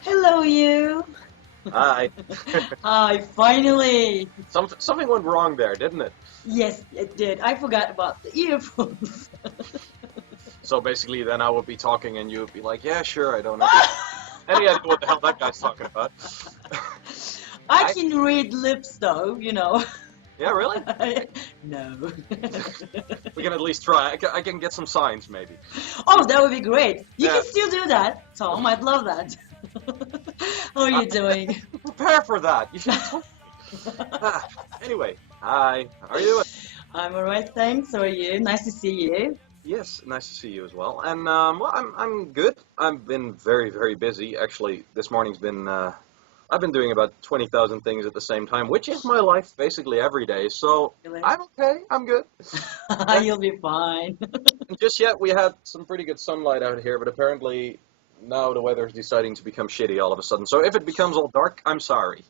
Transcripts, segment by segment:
Hello, you. Hi. Hi, finally. Something went wrong there, didn't it? Yes, it did. I forgot about the earphones. So basically, then I would be talking, and you would be like, "Yeah, sure, I don't have any idea what the hell that guy's talking about." I I, can read lips, though. yeah, really? No. We can at least try. I can get some signs, maybe. Oh, that would be great. You Yeah. can still do that, Tom. I'd love that. How are you doing? Prepare for that. You should have told me. Ah, anyway, hi. How are you doing? I'm alright, thanks. How are you? Nice to see you. Yes, nice to see you as well. And well, I'm good. I've been very busy. Actually, this morning's been I've been doing about 20,000 things at the same time, which is my life basically every day. So Really? I'm okay. I'm good. And You'll be fine. just yet we had some pretty good sunlight out here, but apparently now the weather's deciding to become shitty all of a sudden. So if it becomes all dark, I'm sorry.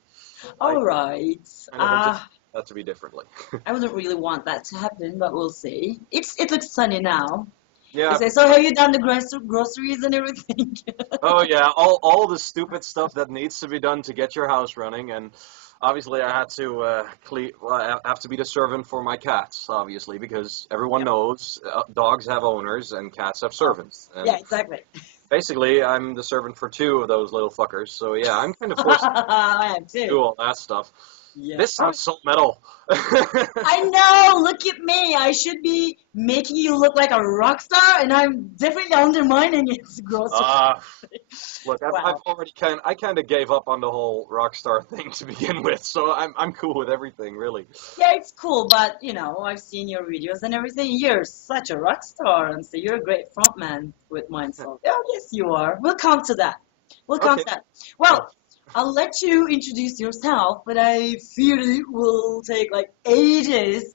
I Alright. kind of anticipated that to be differently. I wouldn't really want that to happen, but we'll see. It looks sunny now. They Yeah. say, so have you done the groceries and everything? Oh yeah, all the stupid stuff that needs to be done to get your house running, and obviously I had to I have to be the servant for my cats, obviously, because everyone Yep. knows dogs have owners and cats have servants, Yeah, and exactly. basically I'm the servant for two of those little fuckers. So yeah, I'm kind of forced I am to do too. all that stuff. Yeah. This sounds so metal. I know. Look at me. I should be making you look like a rock star, and I'm definitely undermining its grocery. Ah, look, I've Wow. already I kind of gave up on the whole rock star thing to begin with, so I'm cool with everything, really. Yeah, it's cool, but I've seen your videos and everything. You're such a rock star, and so you're a great frontman with mine. So, yeah, yes, you are. We'll come to that. We'll come Okay. to that. Yeah. Well, I'll let you introduce yourself, but I fear it will take like ages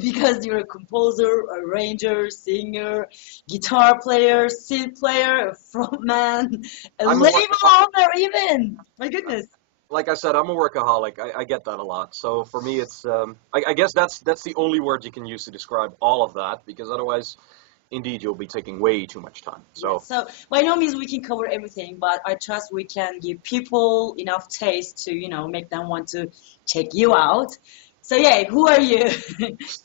because you're a composer, arranger, singer, guitar player, synth player, a frontman, a I'm a label workaholic. owner, even. My goodness. Like I said, I'm a workaholic. I get that a lot. So for me, it's I guess that's the only word you can use to describe all of that, because otherwise, indeed, you'll be taking way too much time. Yeah, So so by no means we can cover everything, but I trust we can give people enough taste to, make them want to check you out. So yeah, who are you?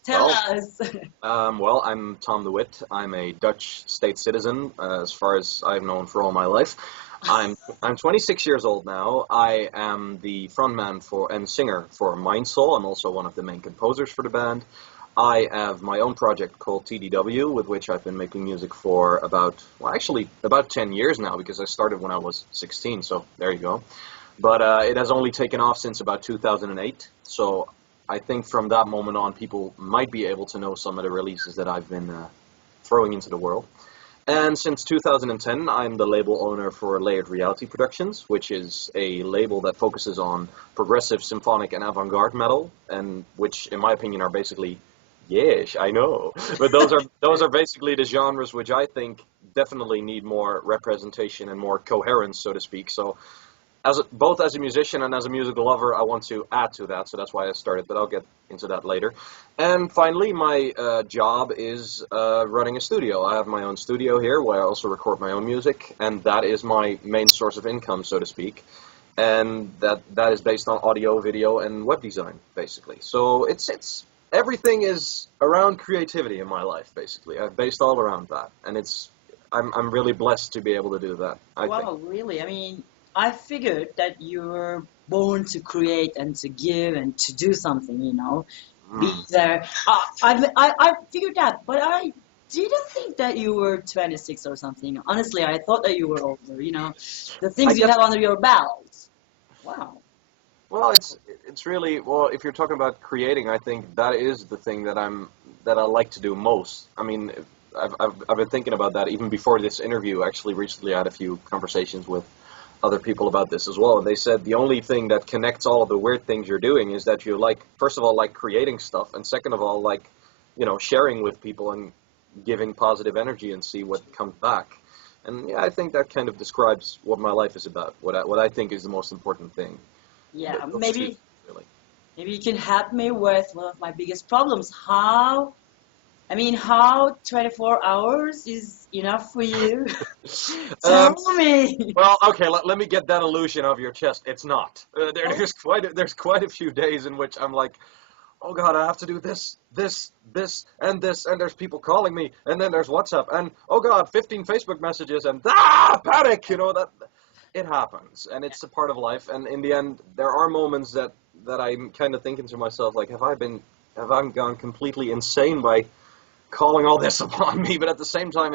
Tell well, us. I'm Tom de Wit. I'm a Dutch state citizen, as far as I've known for all my life. I'm 26 years old now. I am the frontman for and singer for Mindsoul. I'm also one of the main composers for the band. I have my own project called TDW, with which I've been making music for about 10 years now, because I started when I was 16, so there you go. But it has only taken off since about 2008, so I think from that moment on, people might be able to know some of the releases that I've been throwing into the world. And since 2010, I'm the label owner for Layered Reality Productions, which is a label that focuses on progressive, symphonic, and avant-garde metal, and which, in my opinion, are basically, yes, I know, but those are basically the genres which I think definitely need more representation and more coherence, so to speak. So both as a musician and as a musical lover, I want to add to that, so that's why I started, but I'll get into that later. And finally, my job is running a studio. I have my own studio here where I also record my own music, and that is my main source of income, so to speak. And that is based on audio, video, and web design, basically. So it's everything is around creativity in my life, basically. I've based all around that, and I'm really blessed to be able to do that, I think. Wow, really? I mean, I figured that you were born to create and to give and to do something. Be Mm. there. I figured that, but I didn't think that you were 26 or something. Honestly, I thought that you were older. The I things you guess. have under your belt. Wow. Well, it's really well. If you're talking about creating, I think that is the thing that I like to do most. I mean, I've been thinking about that even before this interview. Actually, recently I had a few conversations with other people about this as well, and they said the only thing that connects all of the weird things you're doing is that you like, first of all, like creating stuff, and second of all, like, sharing with people and giving positive energy and see what comes back. And yeah, I think that kind of describes what my life is about. What I think is the most important thing. Yeah, Those two, maybe really. maybe you can help me with one of my biggest problems. How 24 hours is enough for you? Um, Tell me. well, okay, let me get that illusion off your chest. It's not. Oh, There's quite a few days in which I'm like, oh God, I have to do this, and there's people calling me, and then there's WhatsApp, and oh God, 15 Facebook messages, and panic, that it happens, and it's a part of life, and in the end, there are moments that I'm kind of thinking to myself, like, have I gone completely insane by calling all this upon me? But at the same time,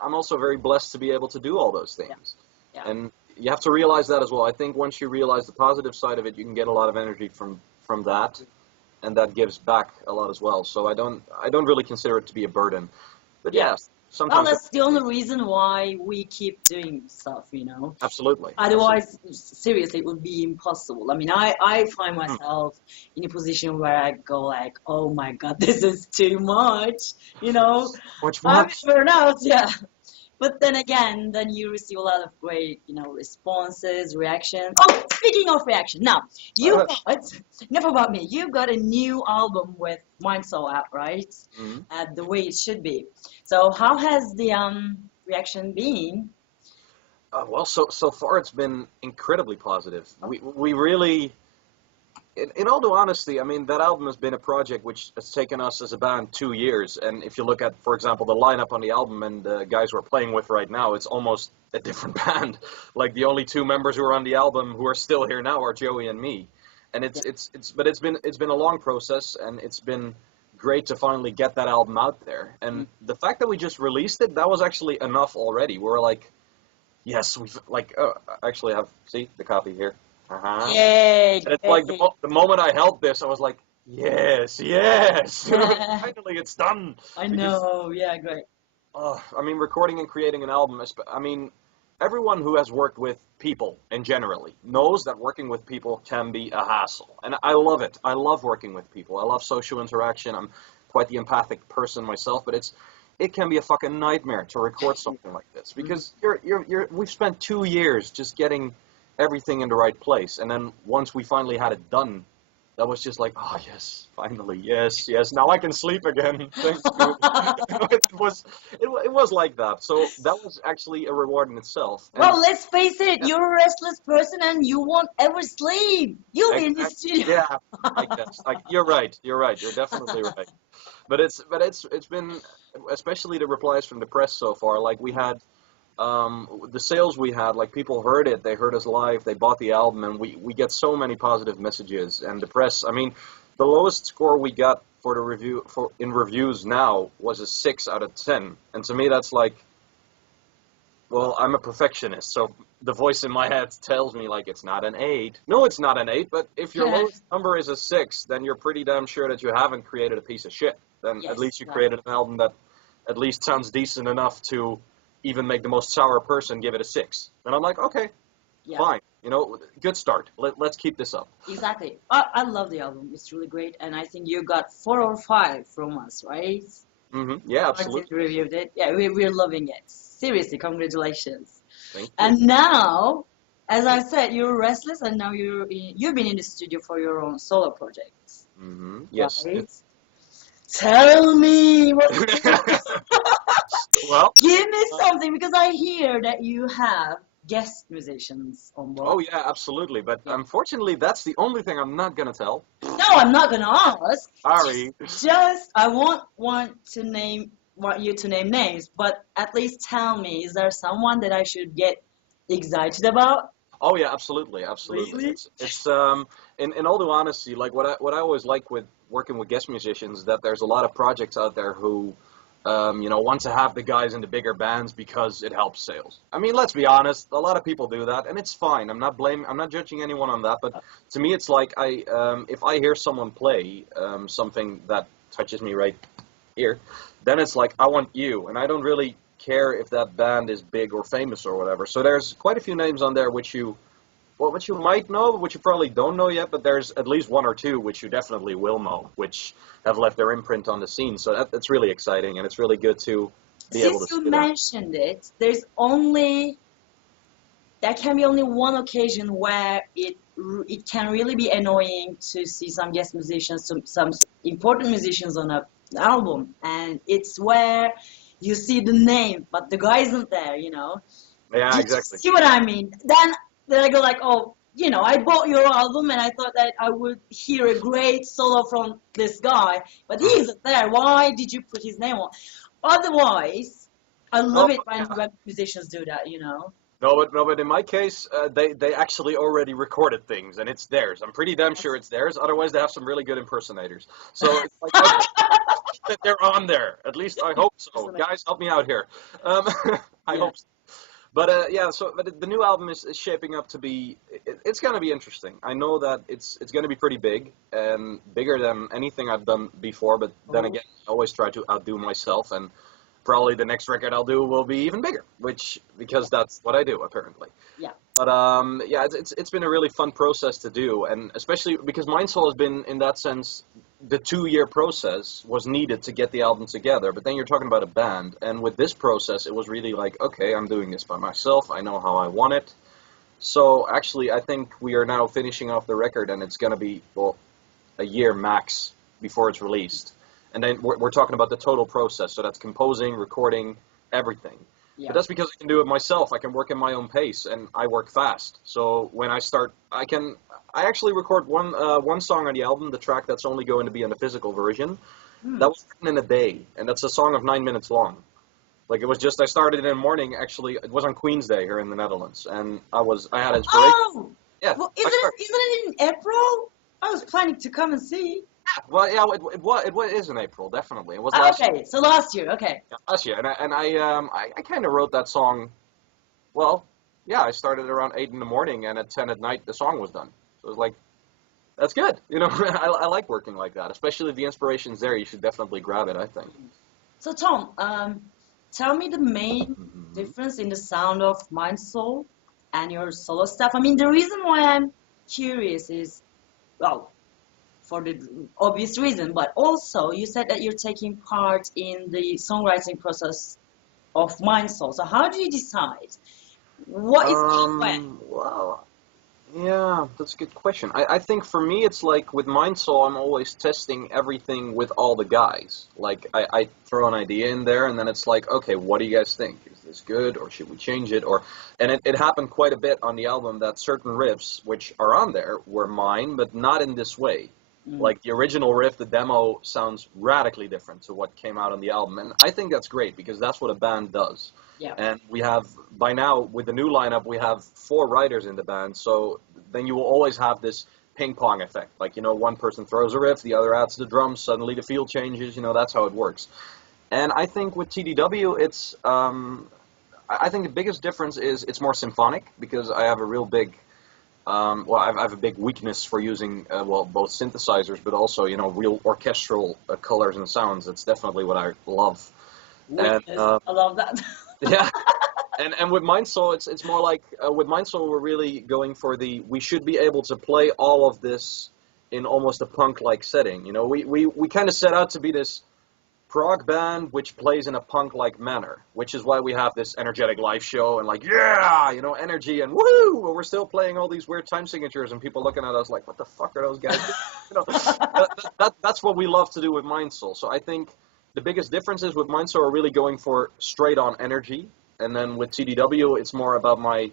I'm also very blessed to be able to do all those yeah, things, yeah. and you have to realize that as well. I think once you realize the positive side of it, you can get a lot of energy from that, and that gives back a lot as well. So I don't really consider it to be a burden. But Yeah. yeah, Well, sometimes that's the only reason why we keep doing stuff, absolutely, absolutely. Otherwise, seriously, it would be impossible. I mean, I find Hmm. myself in a position where I go like, oh my God, this is too much, you know. Which I'm what? in burnout, yeah. But then again, then you receive a lot of great, responses, reactions. Oh, speaking of reaction, now you Uh, got enough about me. You got a new album with Mind Soul out, right? mhm. The way it should be. So how has the reaction been? Well, so far it's been incredibly positive. We really, in all due honesty, I mean that album has been a project which has taken us as a band 2 years. And if you look at, for example, the lineup on the album and the guys we're playing with right now, it's almost a different band. Like the only two members who are on the album who are still here now are Joey and me. And Yeah. but it's been a long process, and it's been great to finally get that album out there. Mm. And the fact that we just released it, that was actually enough already. We're like, yes, we've like I actually have see the copy here. Uh-huh. Yay, And it's like great. the moment I held this, I was like, yes, yes, finally it's done. I Because know, yeah, great. I mean, recording and creating an album. I mean, everyone who has worked with people and generally knows that working with people can be a hassle, and I love it. I love working with people. I love social interaction. I'm quite the empathic person myself, but it can be a fucking nightmare to record something like this Mhm. because we've spent 2 years just getting everything in the right place, and then once we finally had it done, that was just like, oh yes, finally, yes, yes, now I can sleep again. Thank you. It was like that. So that was actually a reward in itself, and Well, let's face it, yeah, you're a restless person and you won't ever sleep. You'll be in the studio. yeah, I guess. Like you're right. You're right. You're definitely right. But it's been, especially the replies from the press so far. Like we had the sales we had, like people heard it, they heard us live, they bought the album, and we get so many positive messages. And the press, I mean, the lowest score we got for the review for in reviews now was a 6 out of 10, and to me that's like, well, I'm a perfectionist, so the voice in my head tells me like it's not an 8. No, it's not an 8, but if your lowest number is a 6, then you're pretty damn sure that you haven't created a piece of shit. Then at Yes, least you right. created an album that at least sounds decent enough to even make the most sour person give it a 6. And I'm like, okay, Yeah, fine. Good start. Let's keep this up. exactly. I love the album. It's really great. And I think you got 4 or 5 from us, right? Yeah, Once you absolutely. reviewed it. Yeah, we're loving it. Seriously, congratulations. Thank you. And now, as I said, you're restless and now you've been in the studio for your own solo projects, Yes. right? Tell me what Well, give me uh, something because I hear that you have guest musicians on board. oh yeah, absolutely. But Yeah. unfortunately, that's the only thing I'm not gonna tell. No, I'm not gonna ask. Sorry. Just I won't want you to name names, but at least tell me, is there someone that I should get excited about? Oh yeah, absolutely, absolutely. Really? In all due honesty, like what I always like with working with guest musicians, that there's a lot of projects out there who want to have the guys in the bigger bands because it helps sales. I mean, let's be honest, a lot of people do that, and it's fine. I'm not judging anyone on that, but to me, it's like if I hear someone play something that touches me right here, then it's like I want you, and I don't really care if that band is big or famous or whatever. So there's quite a few names on there which you might know, but which you probably don't know yet, but there's at least one or two which you definitely will know, which have left their imprint on the scene. So that's really exciting, and it's really good to be able to Since you see that. mentioned it, there can be only one occasion where it can really be annoying to see some guest musicians, some important musicians on an album, and it's where you see the name, but the guy isn't there, you know. Yeah, Did you exactly. see what I mean? Then I go like, oh, you know, I bought your album and I thought that I would hear a great solo from this guy, but he Mm. isn't there. Why did you put his name on? Otherwise, I No, love it yeah. when musicians do that, you know. No, but in my case, they actually already recorded things, and it's theirs. I'm pretty damn sure it's theirs. Otherwise, they have some really good impersonators. So it's like, okay, that they're on there. At least I hope so. Guys, help me out here. Um, I Yeah. hope so. But yeah, so but the new album is shaping up to be. It's gonna be interesting. I know that it's gonna be pretty big and bigger than anything I've done before. But then Oh, again, I always try to outdo myself, and probably the next record I'll do will be even bigger, which because that's what I do apparently. yeah. But yeah, it's been a really fun process to do, and especially because Mindsoul has been in that sense, the 2 year process was needed to get the album together. But then you're talking about a band, and with this process, it was really like, okay, I'm doing this by myself. I know how I want it. So actually, I think we are now finishing off the record, and it's gonna be well a year max before it's released. And then we're talking about the total process. So that's composing, recording, everything. But Yeah. that's because I can do it myself. I can work in my own pace, and I work fast. So when I start, I actually record one song on the album, the track that's only going to be in the physical version. Hmm. That was written in a day, and that's a song of 9 minutes long. Like it was just, I started in the morning. Actually, it was on Queen's Day here in the Netherlands, and I had inspiration. Oh, Yeah, well, I started. isn't it in April? I was planning to come and see. Well, yeah, it is in April, definitely. It was last year. Okay, so last year. Okay. Yeah, last year, and I kind of wrote that song. Well, yeah, I started around 8 in the morning, and at 10 at night, the song was done. So it was like, that's good. You know, I like working like that, especially if the inspiration's there. You should definitely grab it, I think. So Tom, tell me the main Hmm. difference in the sound of Mind Soul and your solo stuff. I mean, the reason why I'm curious is, well, for the obvious reason, but also you said that you're taking part in the songwriting process of Mind Soul. So how do you decide what is going when? Well, yeah, that's a good question. I think for me, it's like with Mindsoul, I'm always testing everything with all the guys. Like, I throw an idea in there, and then it's like, okay, what do you guys think? Is this good, or should we change it? And it happened quite a bit on the album that certain riffs, which are on there, were mine, but not in this way. Mm, Like, the original riff, the demo, sounds radically different to what came out on the album. And I think that's great, because that's what a band does. yeah. And we have, by now, with the new lineup, we have 4 writers in the band. So then you will always have this ping pong effect. Like, one person throws a riff, the other adds the drums, suddenly the feel changes. That's how it works. And I think with TDW, I think the biggest difference is it's more symphonic because I have a real big, I have a big weakness for using, both synthesizers, but also, real orchestral colors and sounds. That's definitely what I love. And Weakness. I love that. yeah, and with Mindsoul, it's more like with Mindsoul, we're really going for we should be able to play all of this in almost a punk-like setting. We kind of set out to be this prog band which plays in a punk-like manner, which is why we have this energetic live show and like, yeah, energy and woo, but we're still playing all these weird time signatures and people looking at us like, what the fuck are those guys doing? That's what we love to do with Mindsoul. So I think the biggest differences with Mindsoul are really going for straight-on energy, and then with TDW, it's more about my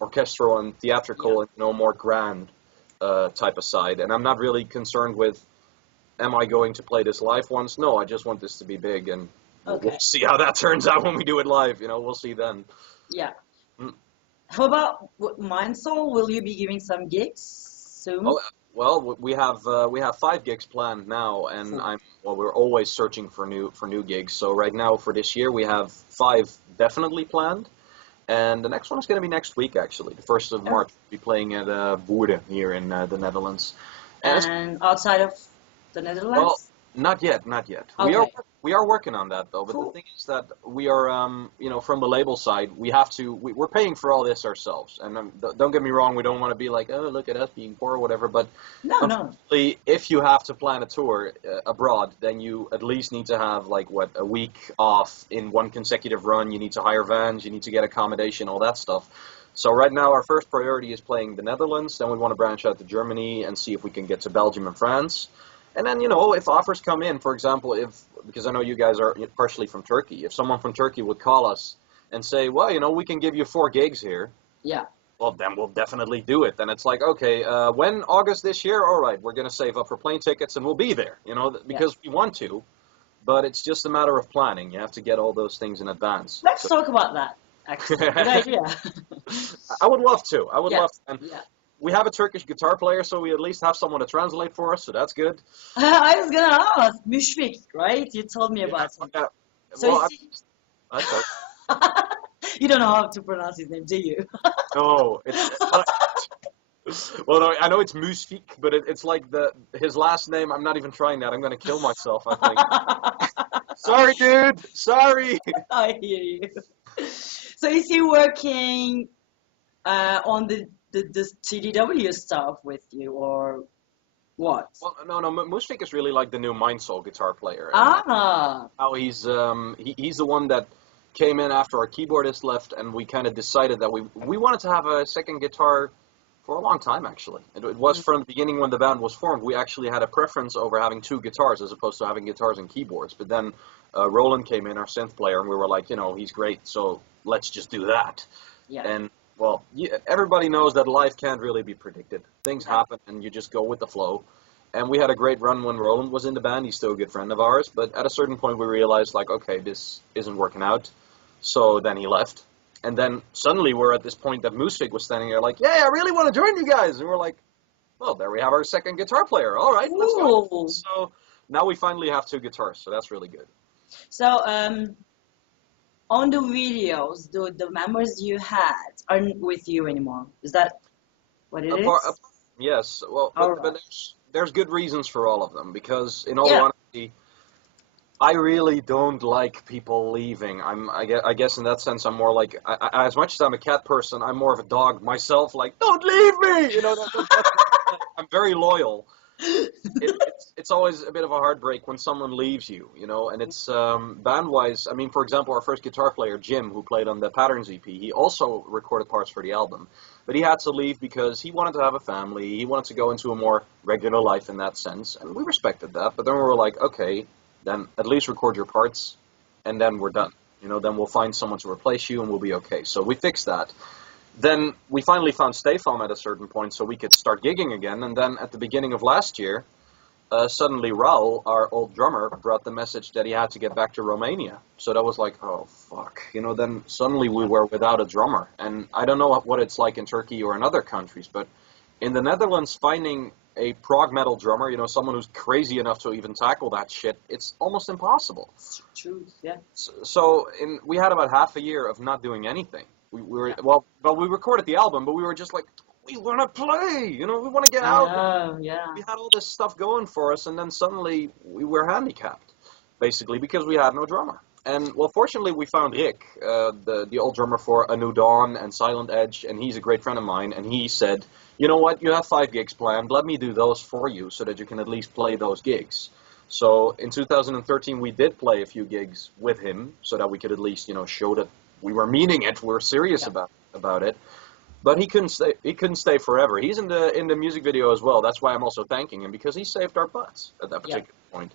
orchestral and Yeah. theatrical and more grand type of side. And I'm not really concerned with, am I going to play this live once? No, I just want this to be big, and we'll Okay. see how that turns out when we do it live. We'll see then. Yeah. Mm. How about Mind Soul? Will you be giving some gigs soon? Oh, well, we have 5 gigs planned now, and Cool. we're always searching for new gigs. So right now for this year we have 5 definitely planned, and the next one is going to be next week actually. The 1st of March we'll be playing at Woerden here in the Netherlands, and it's And outside of the well, Netherlands? not yet, not yet. Okay. We are working on that though. But the Cool. thing is that we are, from the label side, we have to. We're paying for all this ourselves. And don't get me wrong, we don't want to be like, oh, look at us being poor or whatever. But No, no. unfortunately, if you have to plan a tour abroad, then you at least need to have like a week off in one consecutive run. You need to hire vans, you need to get accommodation, all that stuff. So right now, our first priority is playing the Netherlands. Then we want to branch out to Germany and see if we can get to Belgium and France. And then, if offers come in, for example, because I know you guys are partially from Turkey, if someone from Turkey would call us and say, well, we can give you 4 gigs here, Yeah. well, then we'll definitely do it. Then it's like, okay, when August this year? All right, we're going to save up for plane tickets and we'll be there, because we want to, but it's just a matter of planning. You have to get all those things in advance. Let's talk about that, actually. Good idea. I would love to. I would Yeah. love to. And Yeah. we have a Turkish guitar player, so we at least have someone to translate for us, so that's good. I was gonna ask, Müşfik, right? You told me Yeah, about him. yeah. So Well, is he... I thought, You don't know how to pronounce his name, do you? no, well, no, I know it's Musfik, but it's like his last name. I'm not even trying that. I'm going to kill myself, I think. Sorry, dude. Sorry. I hear you. So is he working on the TDW stuff with you, or what? Well, no, Musfik is really like the new Mindsoul guitar player. And Ah, how he's the one that came in after our keyboardist left, and we kind of decided that we wanted to have a second guitar for a long time, actually. It was from the beginning when the band was formed. We actually had a preference over having 2 guitars as opposed to having guitars and keyboards. But then Roland came in, our synth player, and we were like, he's great, so let's just do that. yeah. And, well, everybody knows that life can't really be predicted. Things happen, and you just go with the flow. And we had a great run when Roland was in the band. He's still a good friend of ours. But at a certain point, we realized, like, okay, this isn't working out. So then he left. And then suddenly we're at this point that Musfik was standing there like, yeah, I really want to join you guys. And we're like, well, there we have our second guitar player. All right, let's go. Ooh. So now we finally have 2 guitars. So that's really good. So on the videos, the members you had aren't with you anymore. Is that what it is? Yes. Well, All but right. there's good reasons for all of them. Because in all Yeah. honesty, I really don't like people leaving. I guess in that sense, I'm more like, as much as I'm a cat person, I'm more of a dog myself. Like, don't leave me. I'm very loyal. It's always a bit of a heartbreak when someone leaves you, and it's band-wise. I mean, for example, our first guitar player, Jim, who played on the Patterns EP, he also recorded parts for the album, but he had to leave because he wanted to have a family. He wanted to go into a more regular life in that sense, and we respected that. But then we were like, okay, then at least record your parts, and then we're done. Then we'll find someone to replace you, and we'll be okay. So we fixed that. Then we finally found Stefan at a certain point so we could start gigging again. And then at the beginning of last year, suddenly Raul, our old drummer, brought the message that he had to get back to Romania. So that was like, oh, fuck. Then suddenly we were without a drummer. And I don't know what it's like in Turkey or in other countries, but in the Netherlands, finding a prog metal drummer, someone who's crazy enough to even tackle that shit, it's almost impossible. True. Yeah. So we had about half a year of not doing anything. We were we recorded the album, but we were just like, we want to play, we want to get out. Oh, yeah. We had all this stuff going for us, and then suddenly we were handicapped, basically, because we had no drummer. And, well, fortunately, we found Rick, the old drummer for A New Dawn and Silent Edge, and he's a great friend of mine, and he said, you know what, you have 5 gigs planned, let me do those for you so that you can at least play those gigs. So in 2013, we did play a few gigs with him so that we could at least, show that we were meaning it, we were serious about it. But he couldn't stay. He couldn't stay forever. He's in the music video as well. That's why I'm also thanking him, because he saved our butts at that particular point.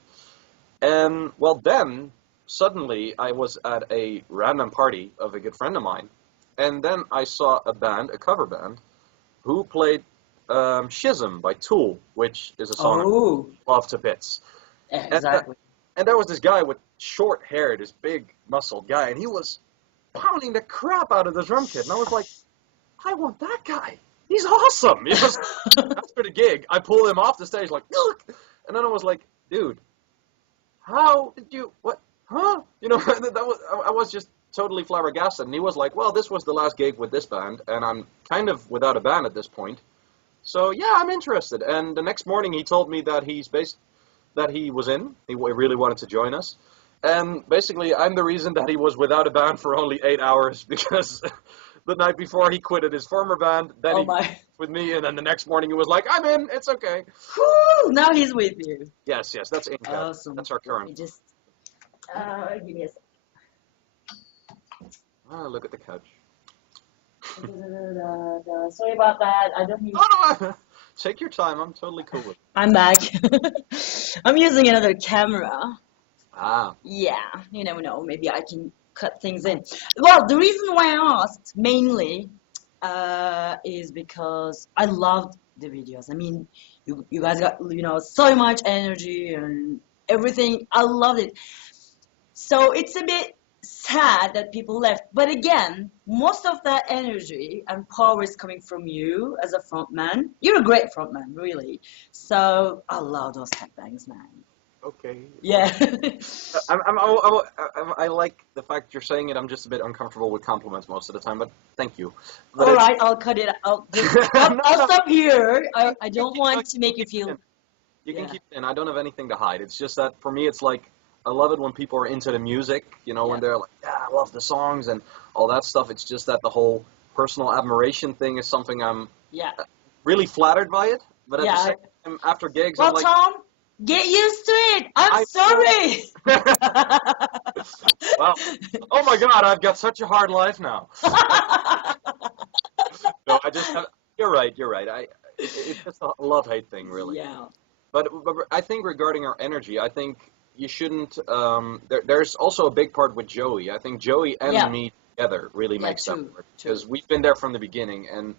And, well, then suddenly I was at a random party of a good friend of mine, and then I saw a cover band, who played Schism by Tool, which is a song I love to bits. Yeah, exactly. And there was this guy with short hair, this big muscled guy, and he was pounding the crap out of the drum kit, and I was like, I want that guy. He's awesome. After the gig, I pulled him off the stage like, look, and then I was like, dude, how did you, what, huh? I was just totally flabbergasted, and he was like, well, this was the last gig with this band, and I'm kind of without a band at this point, so yeah, I'm interested. And the next morning, he told me that he was in. He really wanted to join us. And basically, I'm the reason that he was without a band for only 8 hours, because the night before he quitted his former band, then he was with me, and then the next morning he was like, I'm in, it's okay. Woo! Now he's with you. Yes, that's Inca. Awesome. That's our current. Just, give me a second. Ah, look at the couch. Sorry about that. I don't need. Oh, no, Take your time. I'm totally cool with it. I'm back. I'm using another camera. Ah, Yeah, you never know. Maybe I can cut things in. Well, the reason why I asked mainly is because I loved the videos. I mean, you guys got so much energy and everything. I loved it. So it's a bit sad that people left. But again, most of that energy and power is coming from you as a frontman. You're a great frontman, really. So I love those headbangs, man. okay. Well, Yeah. I like the fact you're saying it. I'm just a bit uncomfortable with compliments most of the time, but thank you. But All it's right, I'll cut it. no, I'll no, stop here. I you don't keep, no, want you to can make you keep it feel. in. You can Yeah, keep it in. I don't have anything to hide. It's just that for me, it's like I love it when people are into the music. yeah, When they're like, yeah, I love the songs and all that stuff. It's just that the whole personal admiration thing is something I'm yeah, really flattered by it. But at the yeah. same time, after gigs, I'm Well, like, Tom, get used to it. I'm I know. sorry. Wow. Oh my God, I've got such a hard life now. No, I just have. You're right. You're right. It's just a love-hate thing, really. Yeah, But I think regarding our energy, I think you shouldn't. There's also a big part with Joey. I think Joey and yeah, me together really yeah. makes that True, work true. because we've been there from the beginning. And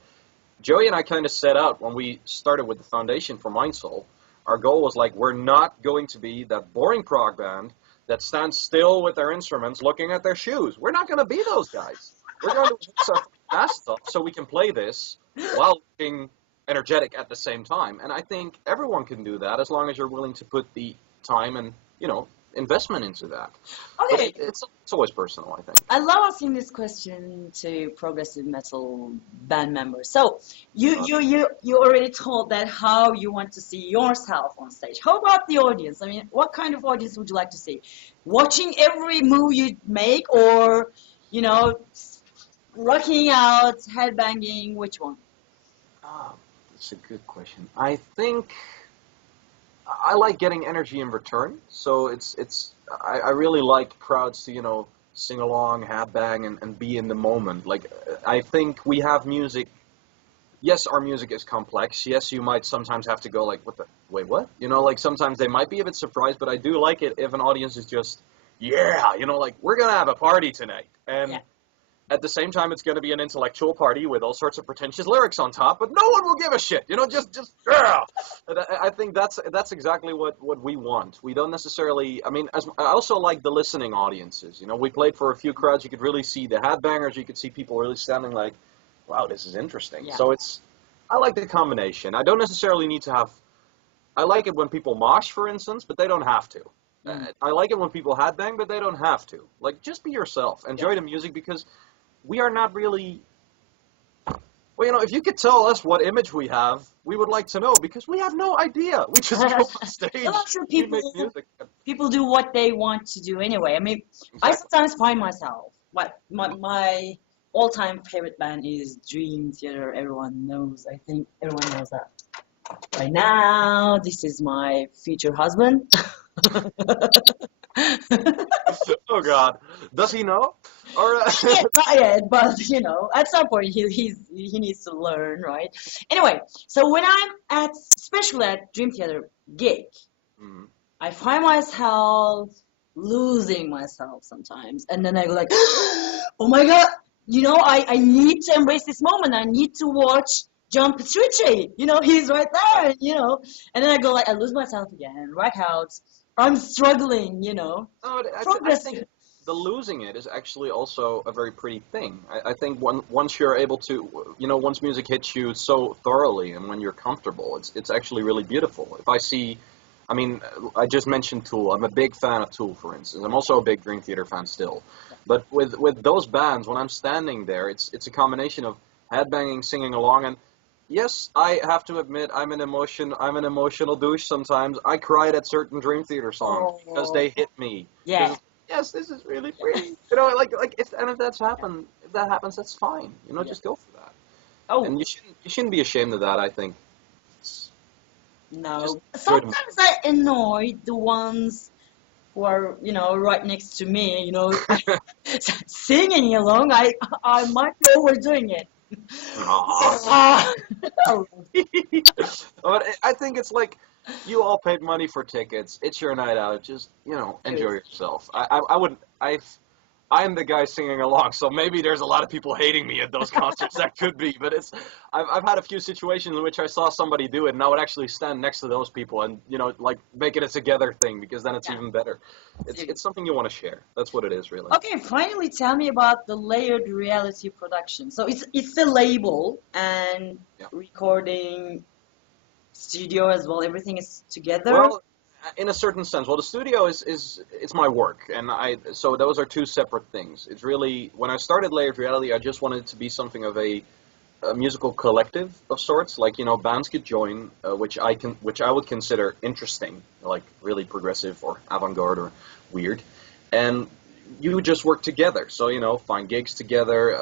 Joey and I kind of set out when we started with the foundation for Mindsoul. Our goal was like, we're not going to be that boring prog band that stands still with their instruments looking at their shoes. We're not going to be those guys. We're going to mix our asses off so we can play this while looking energetic at the same time. And I think everyone can do that as long as you're willing to put the time and, investment into that. But Okay, it's always personal, I think. I love asking this question to progressive metal band members. So Uh, you already told that how you want to see yourself on stage. How about the audience? I mean, what kind of audience would you like to see? Watching every move you make, or you know, rocking out, headbanging? Which one? that's a good question. I think I like getting energy in return. So I really like crowds to, sing along, hat bang, and be in the moment. Like, I think we have music. Yes, our music is complex. Yes, you might sometimes have to go like, what the, wait, what? Like sometimes they might be a bit surprised, but I do like it if an audience is just, yeah, like we're going to have a party tonight. Yeah. And at the same time, it's going to be an intellectual party with all sorts of pretentious lyrics on top, but no one will give a shit. Just yeah. And I think that's exactly what we want. We don't necessarily. I mean, I also like the listening audiences. We played for a few crowds. You could really see the headbangers. You could see people really standing like, wow, this is interesting. Yeah. So I like the combination. I don't necessarily need to have. I like it when people mosh, for instance, but they don't have to. Mm. I like it when people headbang, but they don't have to. Like, just be yourself. Enjoy Yeah. the music because we are not really. Well, if you could tell us what image we have, we would like to know because we have no idea. We just go on stage, Well, I'm sure we make people music. people do what they want to do anyway. I mean, I Exactly. sometimes find myself, what my all-time favorite band is Dream Theater. Everyone knows. I think everyone knows that. Right now, this is my future husband. Oh God, does he know? Or Not yet, but at some point he needs to learn, right? Anyway, so when I'm especially at Dream Theater gig, Mm. I find myself losing myself sometimes, and then I go like, oh my God, I need to embrace this moment. I need to watch John Petrucci. He's right there. And then I go like, I lose myself again. Right out. I'm struggling. No, I think Progressive. the losing it is actually also a very pretty thing. I think once you're able to, once music hits you so thoroughly and when you're comfortable, it's actually really beautiful. If I see, I mean, I just mentioned Tool. I'm a big fan of Tool, for instance. I'm also a big Dream Theater fan still. But with those bands, when I'm standing there, it's a combination of headbanging, singing along, and yes, I have to admit I'm an emotional douche sometimes. I cried at certain Dream Theater songs because Oh, they hit me. yeah. Because yes, this is really pretty. Like if that happens, that's fine. Yeah. Just go for that. Oh, And you shouldn't be ashamed of that. I think it's just no. enjoy the Sometimes I annoy the ones who are, right next to me, moment. singing along. I might be overdoing it. Aw. Ah. But I think it's like you all paid money for tickets. It's your night out. Just enjoy Yes. yourself. I would I'm the guy singing along, so maybe there's a lot of people hating me at those concerts. That could be, but I've had a few situations in which I saw somebody do it, and I would actually stand next to those people and like make it a together thing because then it's Yeah. even better. It's something you want to share. That's what it is, really. Okay, finally tell me about the layered reality production. So it's a label and Yeah. recording studio as well. Everything is together. Well, in a certain sense, well, the studio is it's my work, and so those are two separate things. It's really when I started Layered Reality, I just wanted it to be something of a musical collective of sorts. Like bands could join, which I would consider interesting, like really progressive or avant-garde or weird, and you would just work together. So find gigs together,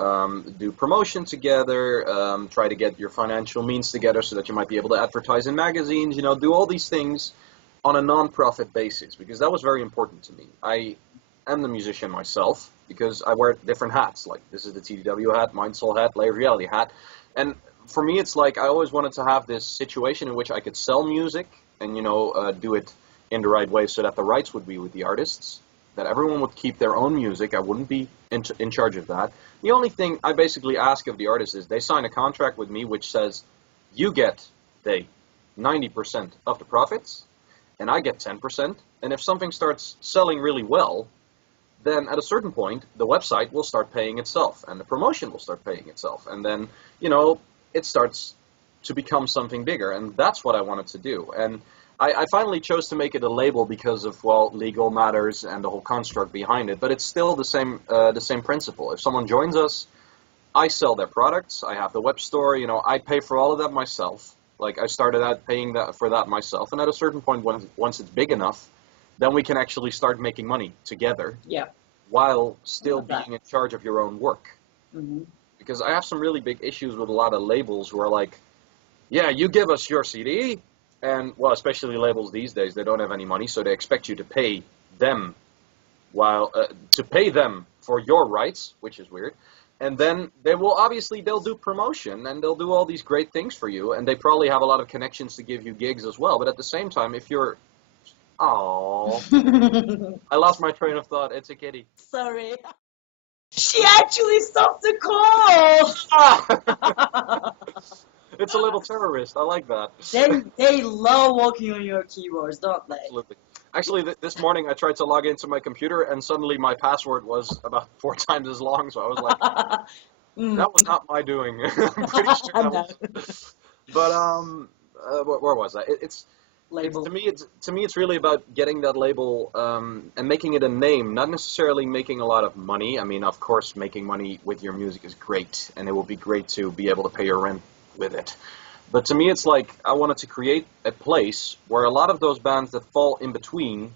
do promotion together, try to get your financial means together so that you might be able to advertise in magazines. Do all these things on a non-profit basis because that was very important to me. I am the musician myself because I wear different hats. Like this is the TDW hat, Mindsoul hat, Layered Reality hat, and for me it's like I always wanted to have this situation in which I could sell music and do it in the right way so that the rights would be with the artists, that everyone would keep their own music. I wouldn't be in charge of that. The only thing I basically ask of the artists is they sign a contract with me which says you get the 90% of the profits and I get 10%. And if something starts selling really well, then at a certain point, the website will start paying itself and the promotion will start paying itself. And then, it starts to become something bigger. And that's what I wanted to do. And I finally chose to make it a label because of, well, legal matters and the whole construct behind it. But it's still the same principle. If someone joins us, I sell their products. I have the web store. I pay for all of that myself. Like I started out paying for that myself, and at a certain point, once it's big enough, then we can actually start making money together Yeah, while I still love that. being in charge of your own work. Hmm. Because I have some really big issues with a lot of labels who are like, "Yeah, you give us your CD," and well, especially labels these days, they don't have any money, so they expect you to pay them for your rights, which is weird. And then they'll do promotion and they'll do all these great things for you, and they probably have a lot of connections to give you gigs as well. But at the same time, if you're, oh, I lost my train of thought. It's a kitty. Sorry. She actually stopped the call. Ah! It's a little terrorist. I like that. They love walking on your keyboards, don't they? Absolutely. Actually, this morning I tried to log into my computer, and suddenly my password was about 4 times as long. So I was like, Mm, that was not my doing. I'm pretty sure that no. was. But where was I? It's Label. to me it's really about getting that label and making it a name, not necessarily making a lot of money. I mean, of course, making money with your music is great, and it will be great to be able to pay your rent with it. But to me, it's like I wanted to create a place where a lot of those bands that fall in between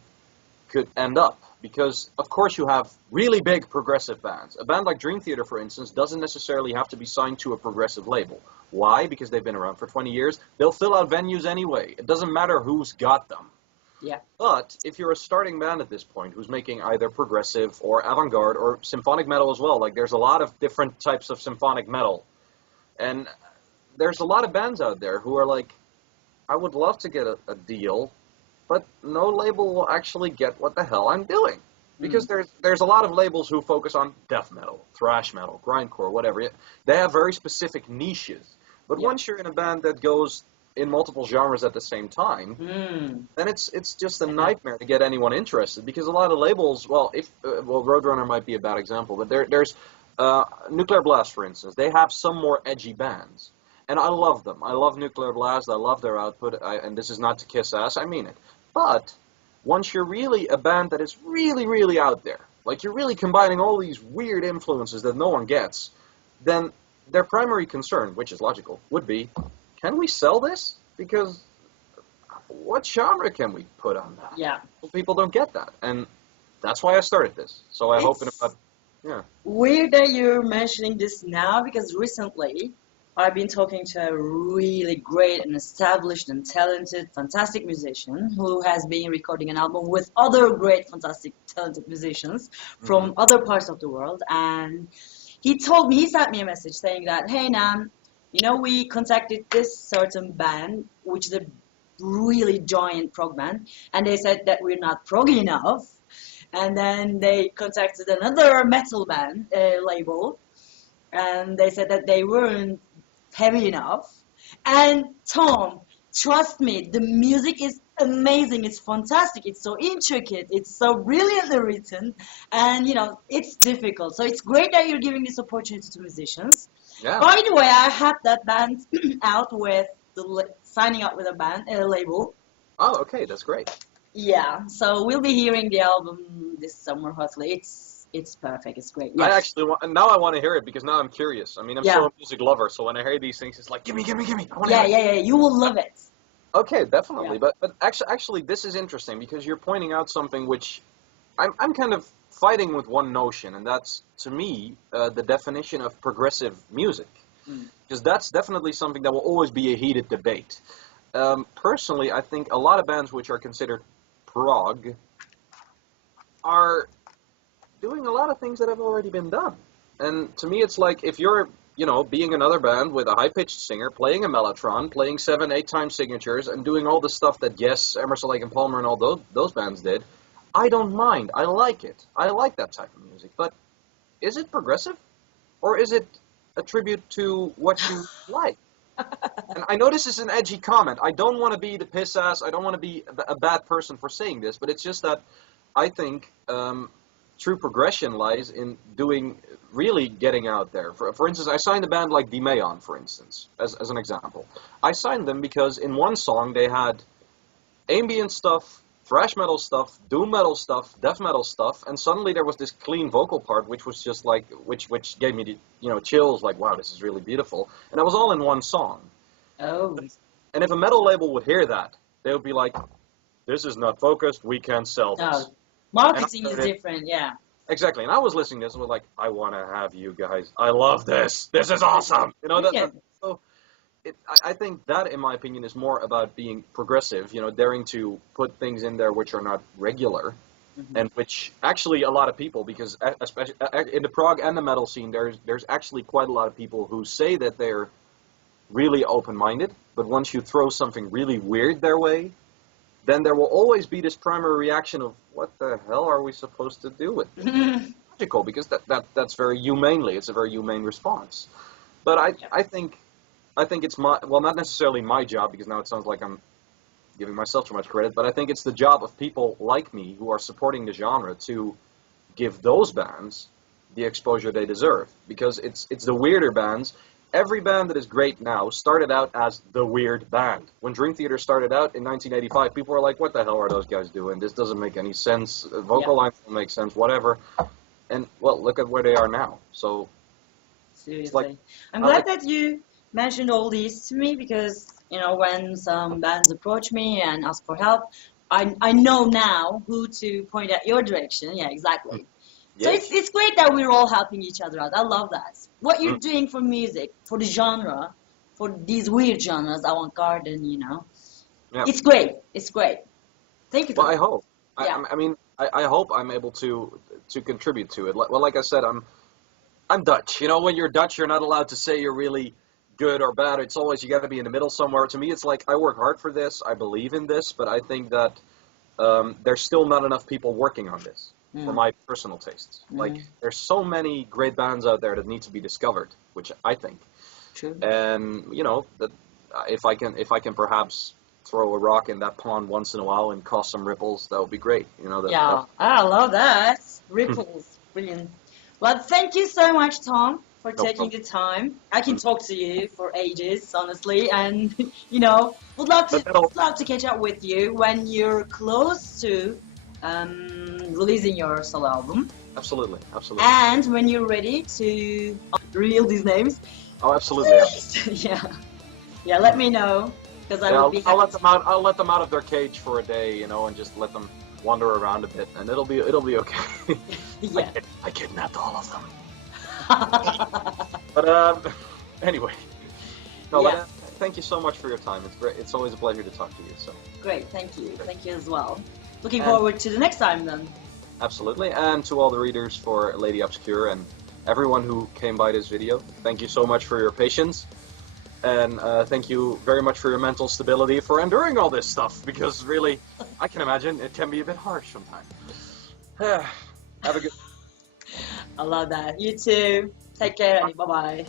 could end up. Because, of course, you have really big progressive bands. A band like Dream Theater, for instance, doesn't necessarily have to be signed to a progressive label. Why? Because they've been around for 20 years. They'll fill out venues anyway. It doesn't matter who's got them. Yeah. But if you're a starting band at this point who's making either progressive or avant-garde or symphonic metal as well, like there's a lot of different types of symphonic metal. And there's a lot of bands out there who are like, I would love to get a deal, but no label will actually get what the hell I'm doing. Because Mm. there's a lot of labels who focus on death metal, thrash metal, grindcore, whatever. They have very specific niches. But Yeah. once you're in a band that goes in multiple genres at the same time, Mm. then it's just a Yeah. nightmare to get anyone interested. Because a lot of labels, well, if Roadrunner might be a bad example, but there's Nuclear Blast, for instance. They have some more edgy bands. And I love them. I love Nuclear Blast. I love their output. And this is not to kiss ass. I mean it. But once you're really a band that is really, really out there, like you're really combining all these weird influences that no one gets, then their primary concern, which is logical, would be, can we sell this? Because what genre can we put on that? Yeah. Well, people don't get that. And that's why I started this. So I hope in It's about, yeah. weird that you're mentioning this now because recently I've been talking to a really great and established and talented, fantastic musician who has been recording an album with other great, fantastic, talented musicians Hmm. from other parts of the world. And he sent me a message saying that, hey Nan, we contacted this certain band, which is a really giant prog band, and they said that we're not proggy enough. And then they contacted another metal band label, and they said that they weren't heavy enough. And Tom, trust me, the music is amazing. It's fantastic. It's so intricate. It's so brilliantly written, and it's difficult. So it's great that you're giving this opportunity to musicians. Yeah. By the way, I had that band out with signing up with a band, a label. Oh, okay, that's great. Yeah, so we'll be hearing the album this summer, hopefully. It's perfect. It's great. I Yes. actually want, now I want to hear it because now I'm curious. I mean, I'm Yeah. still a music lover, so when I hear these things, it's like, give me, give me, give me. I want to Yeah, hear it. yeah, yeah. You will love it. Okay, definitely. Yeah. But actually, this is interesting because you're pointing out something which I'm kind of fighting with one notion, and that's to me the definition of progressive music, Mm. because that's definitely something that will always be a heated debate. Personally, I think a lot of bands which are considered prog are doing a lot of things that have already been done. And to me, it's like if you're, being another band with a high-pitched singer, playing a mellotron, playing 7, 8 time signatures, and doing all the stuff that Yes, Emerson, Lake and Palmer, and all those bands did, I don't mind. I like it. I like that type of music. But is it progressive, or is it a tribute to what you like? And I know this is an edgy comment. I don't want to be the piss ass. I don't want to be a bad person for saying this, but it's just that I think true progression lies in really getting out there. For instance, I signed a band like Dimeon, for instance, as an example. I signed them because in one song they had ambient stuff, thrash metal stuff, doom metal stuff, death metal stuff, and suddenly there was this clean vocal part, which was just like, which gave me the, chills, like, wow, this is really beautiful. And it was all in one song. Oh. And if a metal label would hear that, they would be like, this is not focused, we can't sell this. No. Marketing And I is heard it. different, yeah. Exactly, and I was listening to this and was like, I want to have you guys. I love this. This is awesome. Yeah. So I think that, in my opinion, is more about being progressive, daring to put things in there which are not regular, Mhm. and which actually a lot of people, because especially in the prog and the metal scene, there's actually quite a lot of people who say that they're really open-minded, but once you throw something really weird their way, then there will always be this primary reaction of, what the hell are we supposed to do with this? Logical, because that's very humanely, it's a very humane response. But I think it's not necessarily my job, because now it sounds like I'm giving myself too much credit, but I think it's the job of people like me who are supporting the genre to give those bands the exposure they deserve, because it's the weirder bands. Every band that is great now started out as the weird band. When Dream Theater started out in 1985, people were like, what the hell are those guys doing? This doesn't make any sense. Vocal lines don't make sense, whatever. And, well, look at where they are now. So, Seriously. like- I'm glad that you mentioned all these to me because, when some bands approach me and ask for help, I know now who to point at your direction. Yeah, exactly. So yes. it's great that we're all helping each other out. I love that. What you're Mm. doing for music, for the genre, for these weird genres, avant-garde, and Yeah. it's great. It's great. Thank you for Well, I that. hope. Yeah. I hope I'm able to contribute to it. Well, like I said, I'm Dutch. When you're Dutch, you're not allowed to say you're really good or bad. It's always, you got to be in the middle somewhere. To me, it's like, I work hard for this. I believe in this, but I think that there's still not enough people working on this for Mm. my personal tastes. Like, there's so many great bands out there that need to be discovered, which I think. True. And that if I can perhaps throw a rock in that pond once in a while and cause some ripples, that would be great. Yeah, I love that. Ripples. Brilliant. Well, thank you so much, Tom, for No taking problem. the time. I can talk to you for ages, honestly, and would love to But that'll catch up with you when you're close to releasing your solo album, absolutely. and when you're ready to reveal these names. Oh, absolutely. Yeah, yeah. Let me know because I Yeah, would be I'll happy. let them out. I'll let them out of their cage for a day, and just let them wander around a bit, and it'll be okay. Yeah. I kidnapped all of them. But anyway, no. Yeah. But, thank you so much for your time. It's great. It's always a pleasure to talk to you. So Great, thank you. Thank you as well. Looking And- forward to the next time then. absolutely, and to all the readers for Lady Obscure, and everyone who came by this video. Thank you so much for your patience. And thank you very much for your mental stability for enduring all this stuff, because really, I can imagine it can be a bit harsh sometimes. Have a good I love that. You too. Take care and bye bye.